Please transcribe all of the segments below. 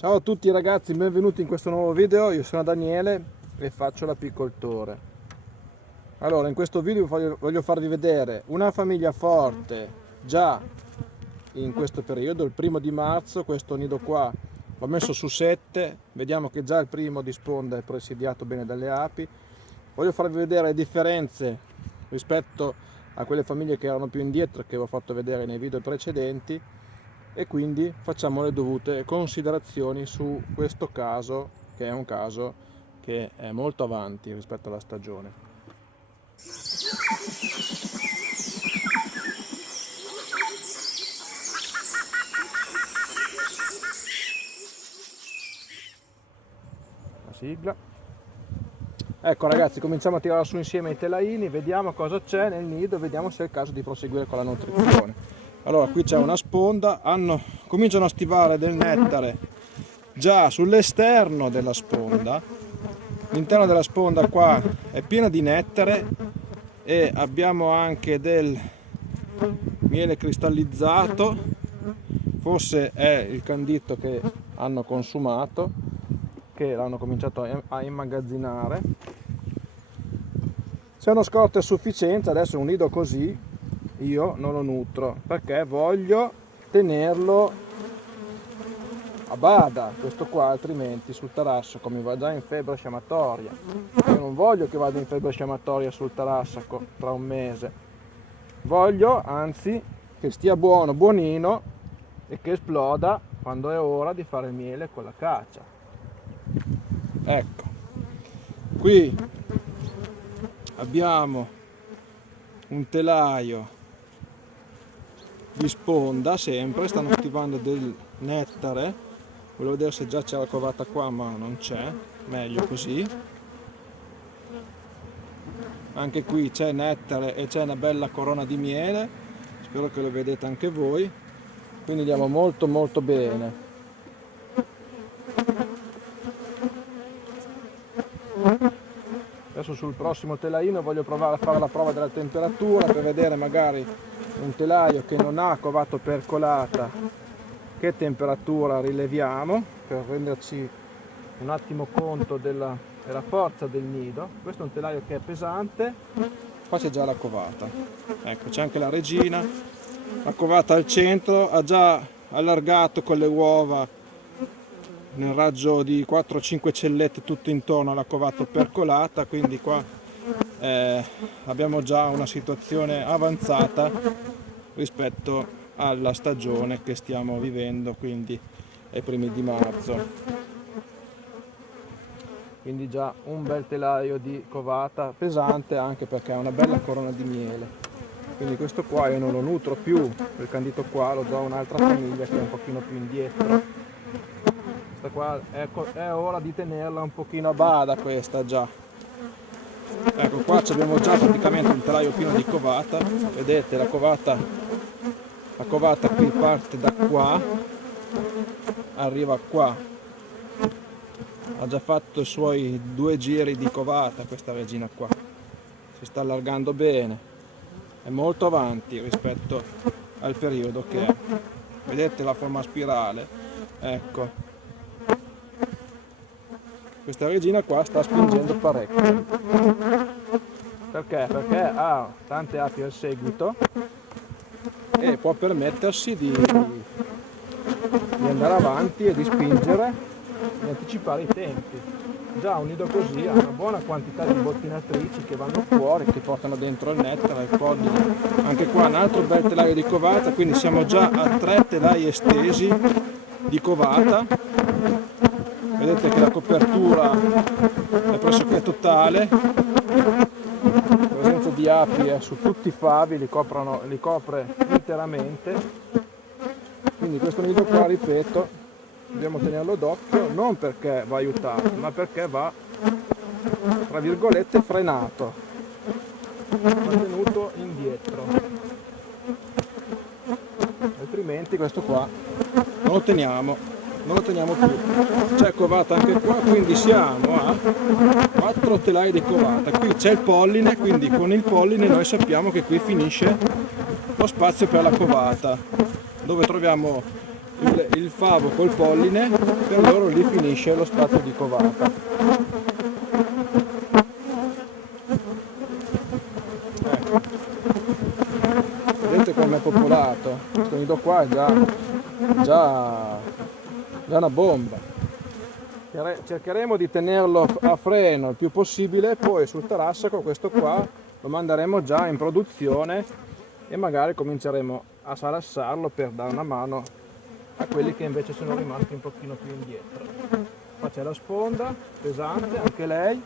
Ciao a tutti ragazzi, benvenuti in questo nuovo video. Io sono Daniele e faccio l'apicoltore. Allora, in questo video voglio farvi vedere una famiglia forte già in questo periodo, il 1° marzo. Questo nido qua l'ho messo su 7, vediamo che già il primo di sponda è presidiato bene dalle api. Voglio farvi vedere le differenze rispetto a quelle famiglie che erano più indietro, che vi ho fatto vedere nei video precedenti, e quindi facciamo le dovute considerazioni su questo caso, che è un caso che è molto avanti rispetto alla stagione. La sigla. Ecco ragazzi, cominciamo a tirare su insieme i telaini, vediamo cosa c'è nel nido, vediamo se è il caso di proseguire con la nutrizione. Allora, qui c'è una sponda, cominciano a stivare del nettare già sull'esterno della sponda. L'interno della sponda qua è piena di nettare e abbiamo anche del miele cristallizzato, forse è il candito che hanno consumato, che l'hanno cominciato a immagazzinare. Se uno scorte a sufficienza, adesso un nido così io non lo nutro perché voglio tenerlo a bada, questo qua, altrimenti sul tarassaco mi va già in febbre sciamatoria. Io non voglio che vada in febbre sciamatoria sul tarassaco tra un mese, voglio anzi che stia buono, buonino, e che esploda quando è ora di fare il miele con la caccia. Ecco, qui abbiamo un telaio di sponda, sempre stanno stivando del nettare. Volevo vedere se già c'è la covata qua, ma non c'è, meglio così. Anche qui c'è nettare e c'è una bella corona di miele, spero che lo vedete anche voi, quindi andiamo molto molto bene. Adesso sul prossimo telaino voglio provare a fare la prova della temperatura per vedere magari un telaio che non ha covato percolata che temperatura rileviamo, per renderci un attimo conto della forza del nido. Questo è un telaio che è pesante, qua c'è già la covata, ecco, c'è anche la regina, la covata al centro, ha già allargato con le uova nel raggio di 4-5 cellette tutto intorno alla covata percolata, quindi qua abbiamo già una situazione avanzata rispetto alla stagione che stiamo vivendo, quindi ai primi di marzo. Quindi già un bel telaio di covata pesante, anche perché ha una bella corona di miele. Quindi questo qua io non lo nutro più, il candito qua lo do a un'altra famiglia che è un pochino più indietro. Questa qua è ora di tenerla un pochino a bada, questa già. Ecco, qua abbiamo già praticamente un telaio pieno di covata, vedete la covata qui parte da qua, arriva qua, ha già fatto i suoi 2 giri di covata questa regina qua, si sta allargando bene, è molto avanti rispetto al periodo che è. Vedete la forma a spirale, ecco. Questa regina qua sta spingendo parecchio. Perché? Perché ha tante api al seguito e può permettersi di andare avanti e di spingere, di anticipare i tempi. Già un nido così ha una buona quantità di bottinatrici che vanno fuori, che portano dentro il nettare, il polline. Anche qua un altro bel telaio di covata, quindi siamo già a 3 telai estesi di covata. Vedete che la copertura è pressoché totale, la presenza di api è su tutti i favi, li copre interamente. Quindi questo nido qua, ripeto, dobbiamo tenerlo d'occhio, non perché va aiutato, ma perché va, tra virgolette, frenato, va tenuto indietro, altrimenti questo qua non lo teniamo più. C'è covata anche qua, quindi siamo a 4 telai di covata. Qui c'è il polline, quindi con il polline noi sappiamo che qui finisce lo spazio per la covata, dove troviamo il favo col polline, per loro lì finisce lo stato di covata. Vedete come è popolato? Questo nido qua è già una bomba. Cercheremo di tenerlo a freno il più possibile, poi sul tarassaco questo qua lo manderemo già in produzione e magari cominceremo a salassarlo per dare una mano a quelli che invece sono rimasti un pochino più indietro. Qua c'è la sponda pesante, anche lei.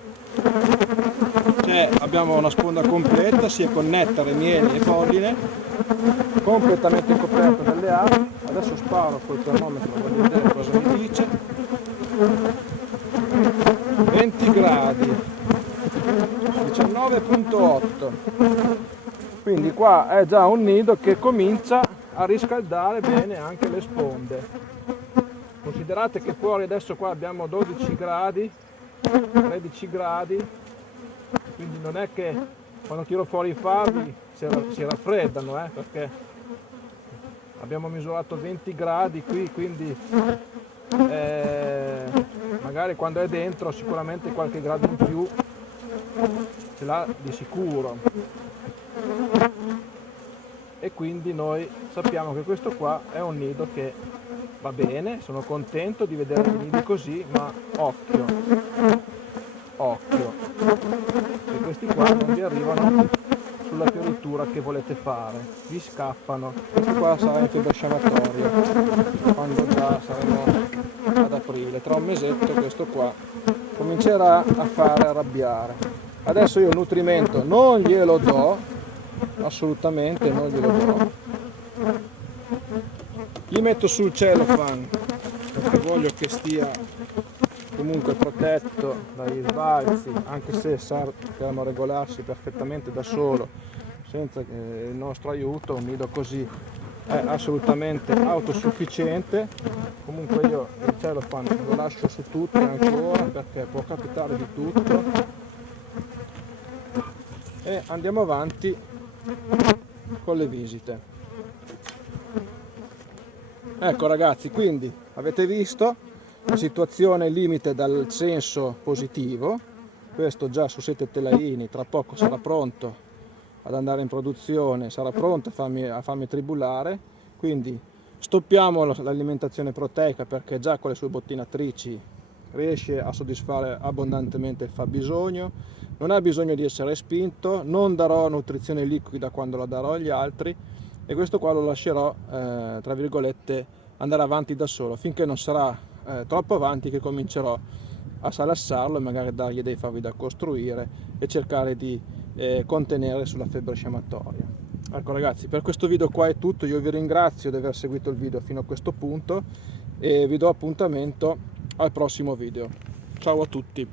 Abbiamo una sponda completa sia con nettare, miele e polline, completamente coperta dalle api. Adesso sparo col termometro, voglio vedere cosa mi dice. 20 gradi, 19,8. Quindi qua è già un nido che comincia a riscaldare bene anche le sponde. Considerate che fuori adesso qua abbiamo 12 gradi, 13 gradi, quindi non è che quando tiro fuori i favi si raffreddano, perché abbiamo misurato 20 gradi qui, quindi magari quando è dentro sicuramente qualche grado in più ce l'ha di sicuro. E quindi noi sappiamo che questo qua è un nido che va bene, sono contento di vedere i nidi così, ma occhio, che questi qua non vi arrivano sulla fioritura che volete fare, vi scappano. Questo qua sarà in febbre sciamatoria, quando già saremo ad aprile, tra un mesetto questo qua comincerà a fare arrabbiare. Adesso io il nutrimento non glielo do, assolutamente non glielo do, gli metto sul cellophane perché voglio che stia comunque protetto dagli sbalzi, anche se sappiamo regolarsi perfettamente da solo senza il nostro aiuto. Un nido così è assolutamente autosufficiente. Comunque io il cellophane lo lascio su tutto ancora perché può capitare di tutto, e andiamo avanti con le visite. Ecco ragazzi, quindi avete visto la situazione limite dal senso positivo. Questo già su 7 telaini, tra poco sarà pronto ad andare in produzione, sarà pronto a farmi tribulare, quindi stoppiamo l'alimentazione proteica perché già con le sue bottinatrici riesce a soddisfare abbondantemente il fabbisogno, non ha bisogno di essere spinto, non darò nutrizione liquida quando la darò agli altri, e questo qua lo lascerò tra virgolette andare avanti da solo finché non sarà troppo avanti, che comincerò a salassarlo e magari dargli dei favi da costruire e cercare di contenere sulla febbre sciamatoria. Ecco ragazzi, per questo video qua è tutto. Io vi ringrazio di aver seguito il video fino a questo punto e vi do appuntamento al prossimo video. Ciao a tutti.